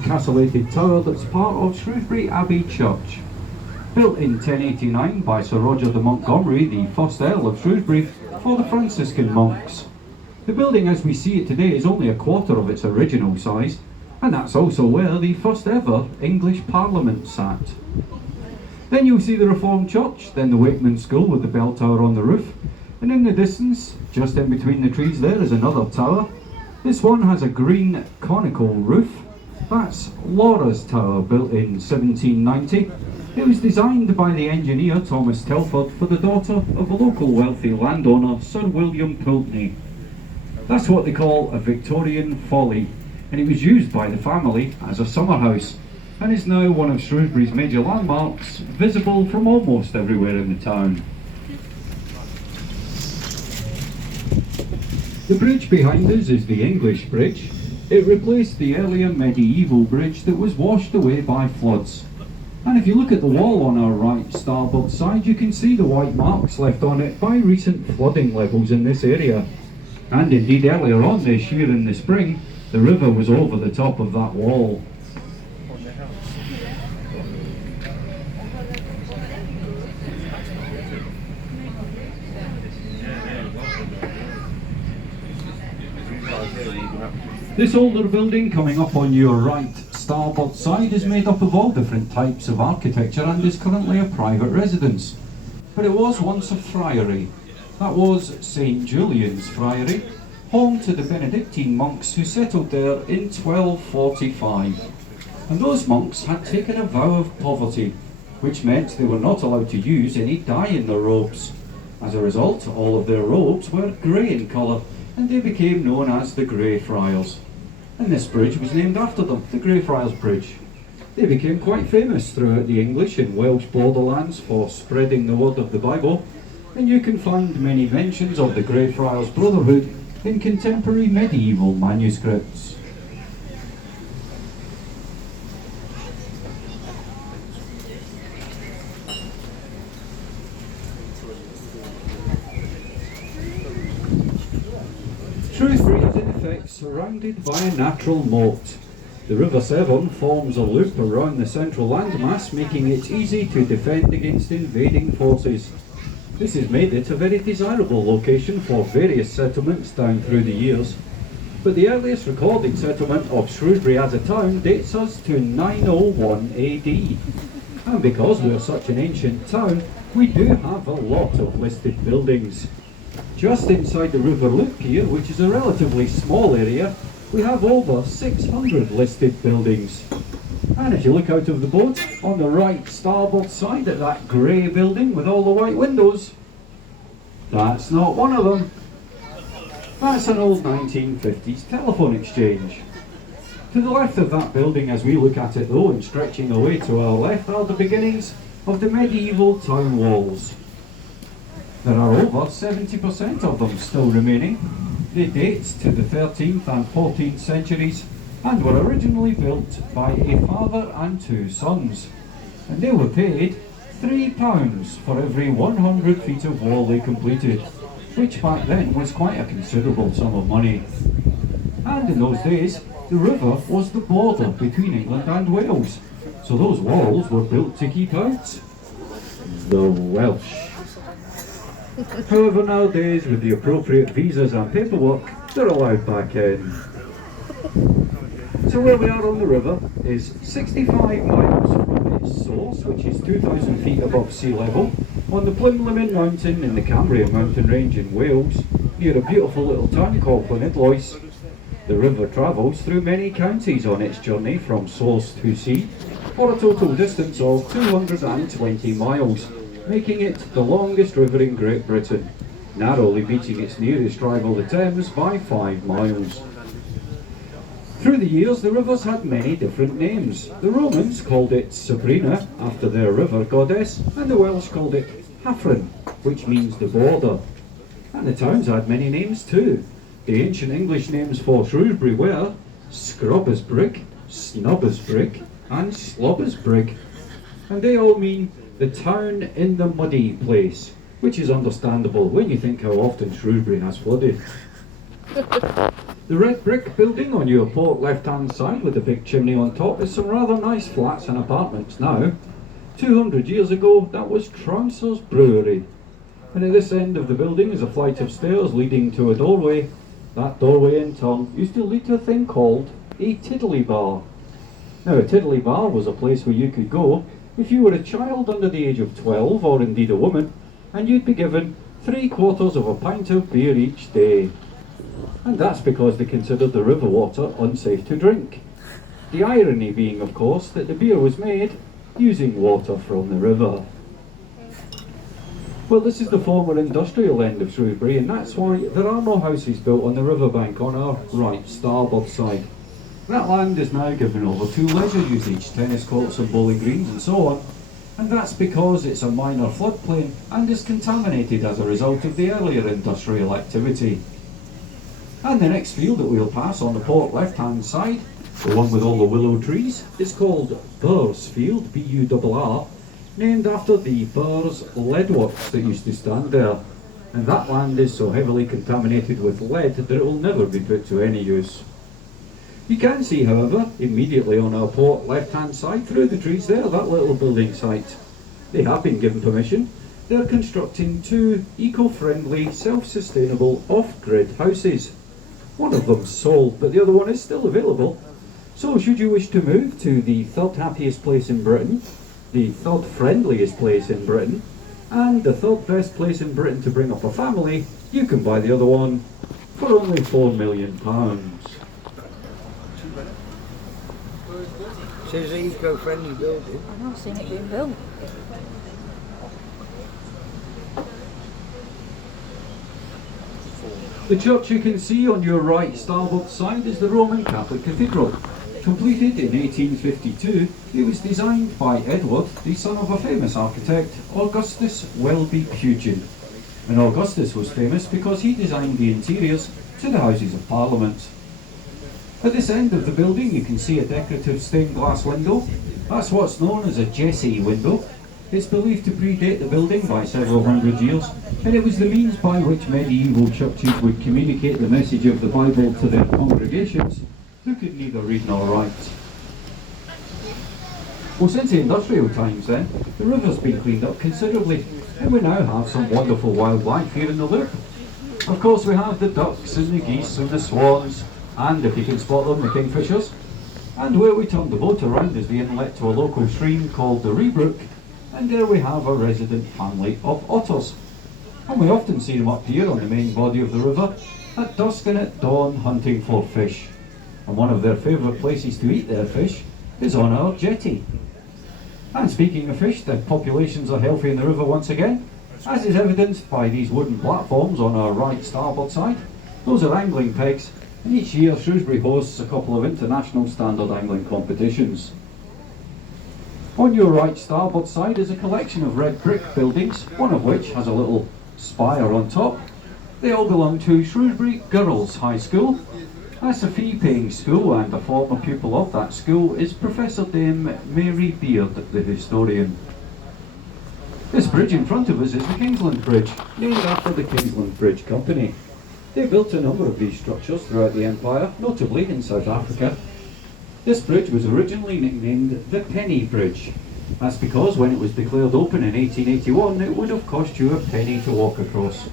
and castellated tower that's part of Shrewsbury Abbey Church. Built in 1089 by Sir Roger de Montgomery, the first Earl of Shrewsbury, for the Franciscan monks. The building as we see it today is only a quarter of its original size, and that's also where the first ever English Parliament sat. Then you'll see the Reformed Church, then the Wakeman School with the bell tower on the roof, and in the distance, just in between the trees there, is another tower. This one has a green conical roof. That's Laura's Tower, built in 1790. It was designed by the engineer Thomas Telford for the daughter of a local wealthy landowner, Sir William Pulteney. That's what they call a Victorian folly, and it was used by the family as a summer house, and is now one of Shrewsbury's major landmarks, visible from almost everywhere in the town. The bridge behind us is the English Bridge. It replaced the earlier medieval bridge that was washed away by floods. And if you look at the wall on our right starboard side, you can see the white marks left on it by recent flooding levels in this area. And indeed earlier on this year in the spring, the river was over the top of that wall. This older building coming up on your right starboard side is made up of all different types of architecture and is currently a private residence. But it was once a friary. That was St. Julian's Friary, home to the Benedictine monks who settled there in 1245. And those monks had taken a vow of poverty, which meant they were not allowed to use any dye in their robes. As a result, all of their robes were grey in colour, and they became known as the Grey Friars. And this bridge was named after them, the Greyfriars Bridge. They became quite famous throughout the English and Welsh borderlands for spreading the word of the Bible, and you can find many mentions of the Greyfriars Brotherhood in contemporary medieval manuscripts. Shrewsbury is in effect surrounded by a natural moat. The River Severn forms a loop around the central landmass, making it easy to defend against invading forces. This has made it a very desirable location for various settlements down through the years. But the earliest recorded settlement of Shrewsbury as a town dates us to 901 AD. And because we're such an ancient town, we do have a lot of listed buildings. Just inside the river loop here, which is a relatively small area, we have over 600 listed buildings. And if you look out of the boat, on the right starboard side at that grey building with all the white windows, that's not one of them. That's an old 1950s telephone exchange. To the left of that building as we look at it though, and stretching away to our left, are the beginnings of the medieval town walls. There are over 70% of them still remaining. They date to the 13th and 14th centuries and were originally built by a father and two sons. And they were paid £3 for every 100 feet of wall they completed, which back then was quite a considerable sum of money. And in those days, the river was the border between England and Wales, so those walls were built to keep out the Welsh. However, nowadays, with the appropriate visas and paperwork, they're allowed back in. So where we are on the river is 65 miles from its source, which is 2,000 feet above sea level, on the Plymlimon Mountain in the Cambrian mountain range in Wales, near a beautiful little town called Llanidloes. The river travels through many counties on its journey from source to sea, for a total distance of 220 miles. Making it the longest river in Great Britain, narrowly beating its nearest rival the Thames by 5 miles. Through the years, the river's had many different names. The Romans called it Sabrina, after their river goddess, and the Welsh called it Hafren, which means the border. And the towns had many names too. The ancient English names for Shrewsbury were Scrobbersbrig, Snobbersbrig, and Slobbersbrig, and they all mean the town in the muddy place, which is understandable when you think how often Shrewsbury has flooded. The red brick building on your port left-hand side with the big chimney on top is some rather nice flats and apartments now. 200 years ago, that was Trouser's Brewery. And at this end of the building is a flight of stairs leading to a doorway. That doorway in turn used to lead to a thing called a tiddly bar. Now a tiddly bar was a place where you could go if you were a child under the age of 12 or indeed a woman, and you'd be given 3/4 of a pint of beer each day. And that's because they considered the river water unsafe to drink. The irony being, of course, that the beer was made using water from the river. Well, this is the former industrial end of Shrewsbury, and that's why there are no houses built on the riverbank on our right starboard side. That land is now given over to leisure usage, tennis courts and bowling greens and so on, and that's because it's a minor floodplain and is contaminated as a result of the earlier industrial activity. And the next field that we'll pass on the port left-hand side, the one with all the willow trees, is called Burr's Field, B-U-R-R, named after the Burr's lead works that used to stand there. And that land is so heavily contaminated with lead that it will never be put to any use. You can see, however, immediately on our port left-hand side, through the trees there, that little building site. They have been given permission. They're constructing 2 eco-friendly, self-sustainable, off-grid houses. One of them's sold, but the other one is still available. So should you wish to move to the third happiest place in Britain, the third friendliest place in Britain, and the third best place in Britain to bring up a family, you can buy the other one for only £4 million. So it's an eco-friendly building. I've not seen it being built. The church you can see on your right starboard side is the Roman Catholic Cathedral. Completed in 1852, it was designed by Edward, the son of a famous architect, Augustus Welby Pugin. And Augustus was famous because he designed the interiors to the Houses of Parliament. At this end of the building you can see a decorative stained glass window. That's what's known as a Jesse window. It's believed to predate the building by several hundred years, and it was the means by which medieval churches would communicate the message of the Bible to their congregations who could neither read nor write. Well, since the industrial times then, the river's been cleaned up considerably, and we now have some wonderful wildlife here in the loop. Of course we have the ducks and the geese and the swans, and if you can spot them, the kingfishers. And where we turn the boat around is the inlet to a local stream called the Rebrook, and there we have a resident family of otters. And we often see them up here on the main body of the river, at dusk and at dawn hunting for fish. And one of their favourite places to eat their fish is on our jetty. And speaking of fish, the populations are healthy in the river once again, as is evidenced by these wooden platforms on our right starboard side. Those are angling pegs, and each year Shrewsbury hosts a couple of international standard angling competitions. On your right starboard side is a collection of red brick buildings, one of which has a little spire on top. They all belong to Shrewsbury Girls' High School. That's a fee-paying school, and a former pupil of that school is Professor Dame Mary Beard, the historian. This bridge in front of us is the Kingsland Bridge, named after the Kingsland Bridge Company. They built a number of these structures throughout the empire, notably in South Africa. This bridge was originally nicknamed the Penny Bridge. That's because when it was declared open in 1881, it would have cost you a penny to walk across.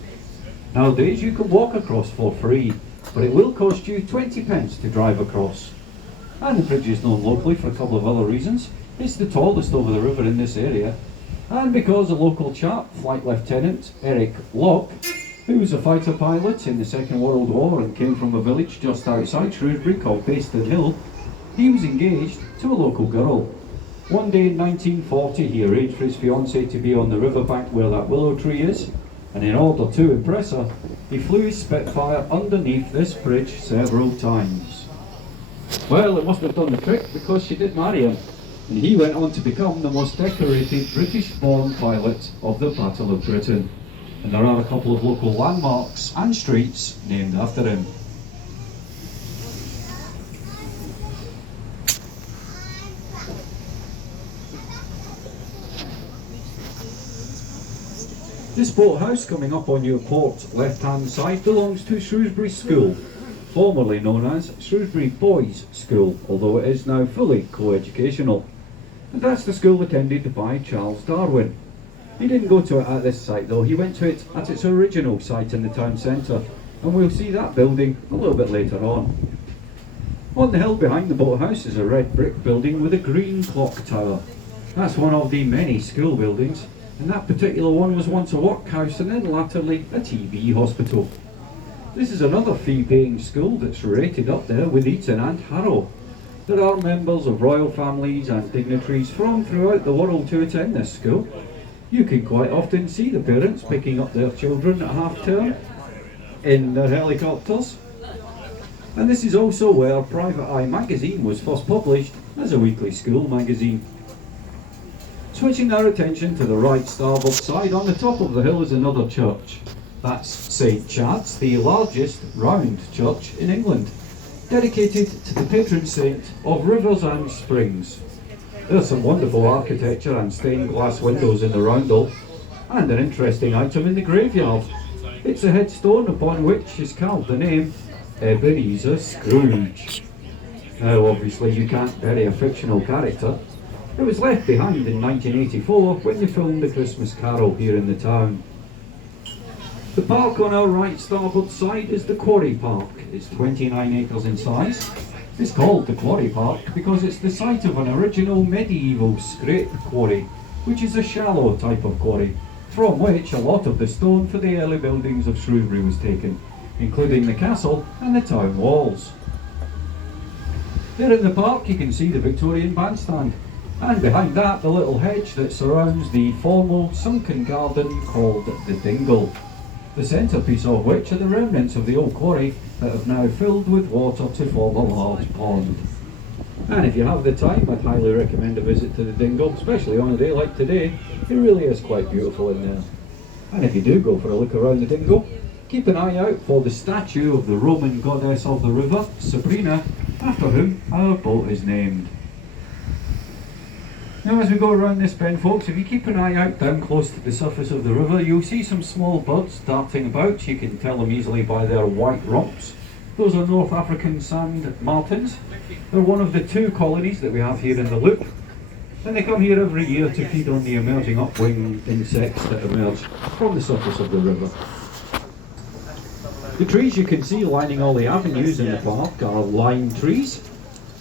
Nowadays you can walk across for free, but it will cost you 20 pence to drive across. And the bridge is known locally for a couple of other reasons. It's the tallest over the river in this area, and because a local chap, Flight Lieutenant Eric Locke, who was a fighter pilot in the Second World War and came from a village just outside Shrewsbury called Baston Hill, he was engaged to a local girl. One day in 1940 he arranged for his fiancée to be on the riverbank where that willow tree is, and in order to impress her, he flew his Spitfire underneath this bridge several times. Well, it must have done the trick, because she did marry him, and he went on to become the most decorated British-born pilot of the Battle of Britain. And there are a couple of local landmarks and streets named after him. This boathouse coming up on your port left-hand side belongs to Shrewsbury School. formerly known as Shrewsbury Boys' School, although it is now fully co-educational. And that's the school attended by Charles Darwin. He didn't go to it at this site though, he went to it at its original site in the town centre, and we'll see that building a little bit later on. On the hill behind the boathouse is a red brick building with a green clock tower. That's one of the many school buildings, and that particular one was once a workhouse and then latterly a TB hospital. This is another fee-paying school that's rated up there with Eton and Harrow. There are members of royal families and dignitaries from throughout the world to attend this school. You can quite often see the parents picking up their children at half-term in their helicopters. And this is also where Private Eye magazine was first published as a weekly school magazine. Switching our attention to the right starboard side, on the top of the hill is another church. That's St Chad's, the largest round church in England, dedicated to the patron saint of rivers and springs. There's some wonderful architecture and stained glass windows in the roundel, and an interesting item in the graveyard. It's a headstone upon which is carved the name Ebenezer Scrooge. Now obviously you can't bury a fictional character. It was left behind in 1984 when they filmed The Christmas Carol here in the town. The park on our right starboard side is the Quarry Park. It's 29 acres in size. It's called the Quarry Park because it's the site of an original medieval scrape quarry, which is a shallow type of quarry, from which a lot of the stone for the early buildings of Shrewsbury was taken, including the castle and the town walls. There in the park you can see the Victorian bandstand, and behind that the little hedge that surrounds the formal sunken garden called the Dingle, the centrepiece of which are the remnants of the old quarry that have now filled with water to form a large pond. And if you have the time, I'd highly recommend a visit to the Dingle, especially on a day like today. It really is quite beautiful in there. And if you do go for a look around the Dingle, keep an eye out for the statue of the Roman goddess of the river, Sabrina, after whom our boat is named. Now as we go around this bend folks, if you keep an eye out down close to the surface of the river, you'll see some small birds darting about. You can tell them easily by their white rumps. Those are North African sand martins. They're one of the 2 colonies that we have here in the loop, and they come here every year to feed on the emerging upwing insects that emerge from the surface of the river. The trees you can see lining all the avenues in the park are lime trees.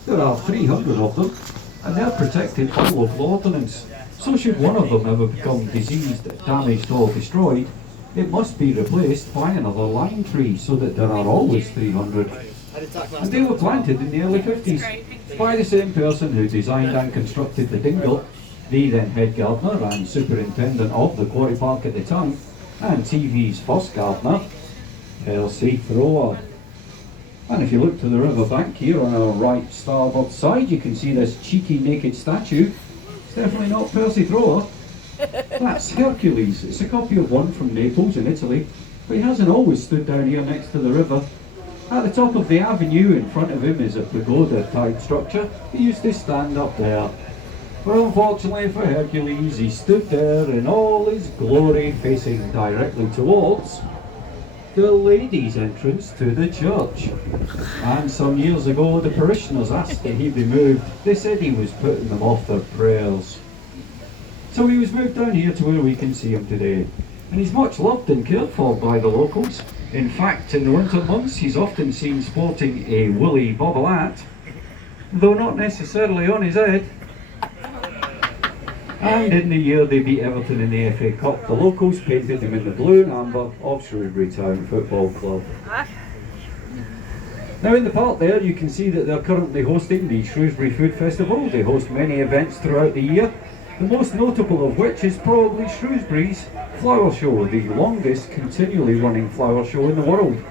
There are 300 of them, and they're protected by local ordinance. So should one of them ever become diseased, damaged or destroyed, it must be replaced by another lime tree, so that there are always 300. And they were planted in the early 50s by the same person who designed and constructed the Dingle, the then head gardener and superintendent of the Quarry Park at the time, and TV's first gardener, Percy Thrower. And if you look to the river bank here on our right starboard side, you can see this cheeky naked statue. It's definitely not Percy Thrower. That's Hercules. It's a copy of one from Naples in Italy, but he hasn't always stood down here next to the river. At the top of the avenue in front of him is a pagoda-type structure. He used to stand up there. But unfortunately for Hercules, he stood there in all his glory, facing directly towards the ladies' entrance to the church. And some years ago the parishioners asked that he be moved. They said he was putting them off their prayers. So he was moved down here to where we can see him today. And he's much loved and cared for by the locals. In fact, in the winter months he's often seen sporting a woolly bobble hat, though not necessarily on his head. And in the year they beat Everton in the FA Cup, the locals painted him in the blue and amber of Shrewsbury Town Football Club. Now in the park there you can see that they're currently hosting the Shrewsbury Food Festival. They host many events throughout the year, the most notable of which is probably Shrewsbury's Flower Show, the longest continually running flower show in the world.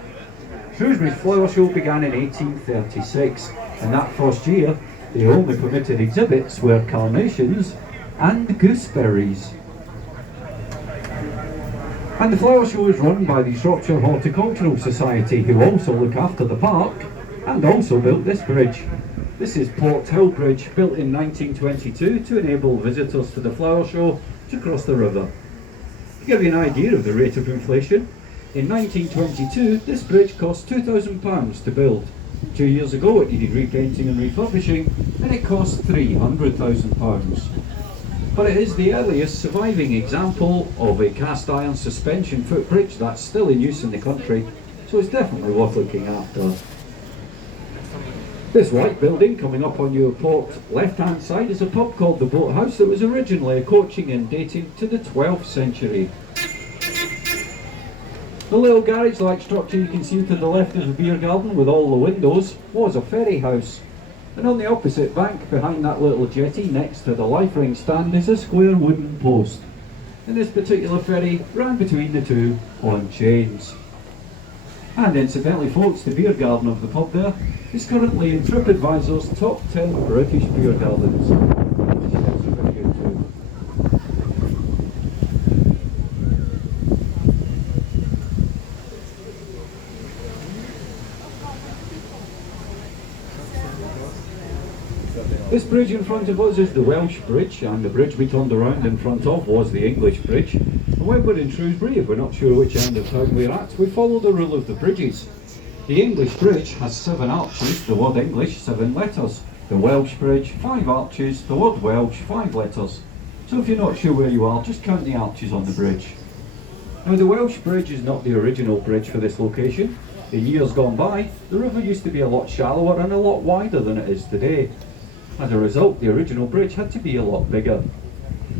Shrewsbury's Flower Show began in 1836, and that first year the only permitted exhibits were carnations and gooseberries. And the flower show is run by the Shropshire Horticultural Society, who also look after the park and also built this bridge. This is Port Hill Bridge, built in 1922 to enable visitors to the flower show to cross the river. To give you an idea of the rate of inflation, In 1922, this bridge cost £2,000 to build. 2 years ago it needed repainting and refurbishing, and it cost £300,000. But it is the earliest surviving example of a cast iron suspension footbridge that's still in use in the country, so it's definitely worth looking after. This white building coming up on your port left hand side is a pub called the Boathouse that was originally a coaching inn dating to the 12th century. The little garage-like structure you can see to the left of the beer garden with all the windows was a ferry house. And on the opposite bank, behind that little jetty next to the life ring stand, is a square wooden post. And this particular ferry ran between the two on chains. And incidentally folks, the beer garden of the pub there is currently in TripAdvisor's top 10 British beer gardens. This bridge in front of us is the Welsh Bridge, and the bridge we turned around in front of was the English Bridge. And when we're in Shrewsbury, if we're not sure which end of town we're at, we follow the rule of the bridges. The English Bridge has 7 arches, the word English 7 letters. The Welsh Bridge 5 arches, the word Welsh 5 letters. So if you're not sure where you are, just count the arches on the bridge. Now the Welsh Bridge is not the original bridge for this location. In years gone by, the river used to be a lot shallower and a lot wider than it is today. As a result, the original bridge had to be a lot bigger.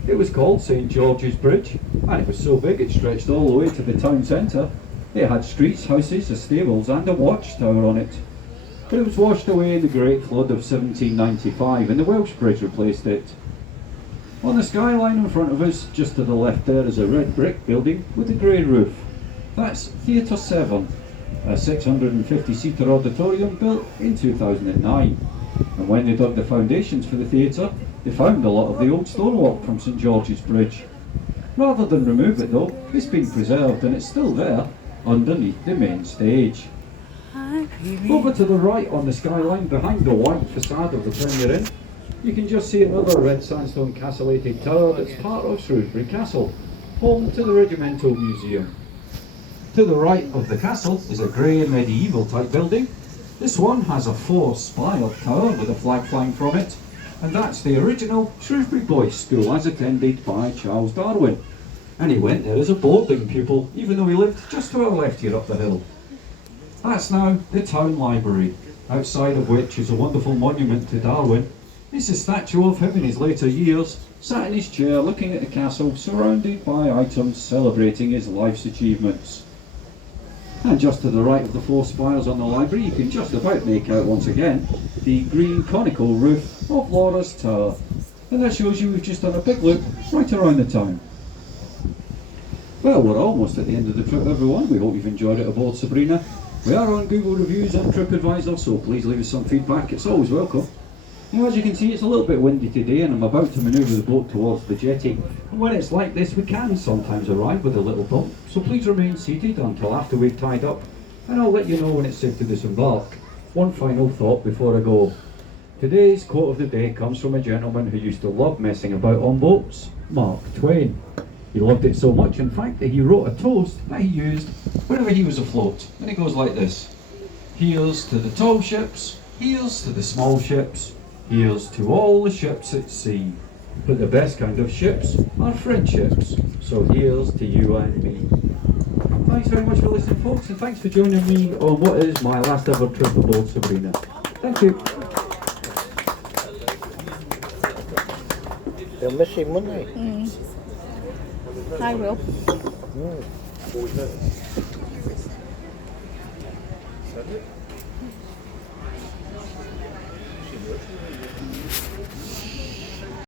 It was called St George's Bridge, and it was so big it stretched all the way to the town centre. It had streets, houses, a stables and a watchtower on it. But it was washed away in the Great Flood of 1795 and the Welsh Bridge replaced it. On the skyline in front of us, just to the left there, is a red brick building with a grey roof. That's River Severn, a 650-seater auditorium built in 2009. And when they dug the foundations for the theatre, they found a lot of the old stonework from St George's Bridge. Rather than remove it though, it's been preserved and it's still there underneath the main stage. Over to the right on the skyline, behind the white facade of the Premier Inn, you can just see another red sandstone castellated tower that's part of Shrewsbury Castle, home to the Regimental Museum. To the right of the castle is a grey medieval type building. This one has a 4-spired tower with a flag flying from it, and that's the original Shrewsbury Boys' School as attended by Charles Darwin. And he went there as a boarding pupil, even though he lived just to our left here up the hill. That's now the town library, outside of which is a wonderful monument to Darwin. It's a statue of him in his later years, sat in his chair looking at the castle, surrounded by items celebrating his life's achievements. And just to the right of the 4 spires on the library, you can just about make out once again the green conical roof of Laura's Tower. And that shows you we've just done a big loop right around the town. Well, we're almost at the end of the trip everyone. We hope you've enjoyed it aboard Sabrina. We are on Google Reviews and TripAdvisor, so please leave us some feedback, it's always welcome. Now, as you can see, it's a little bit windy today and I'm about to manoeuvre the boat towards the jetty. And when it's like this, we can sometimes arrive with a little bump, so please remain seated until after we've tied up, and I'll let you know when it's safe to disembark. One final thought before I go. Today's quote of the day comes from a gentleman who used to love messing about on boats, Mark Twain. He loved it so much, in fact, that he wrote a toast that he used whenever he was afloat, and it goes like this. Here's to the tall ships, here's to the small ships, here's to all the ships at sea. But the best kind of ships are friendships, so here's to you and me. Thanks very much for listening folks, and thanks for joining me on what is my last ever trip aboard Sabrina. Thank you. They're missing money. I will.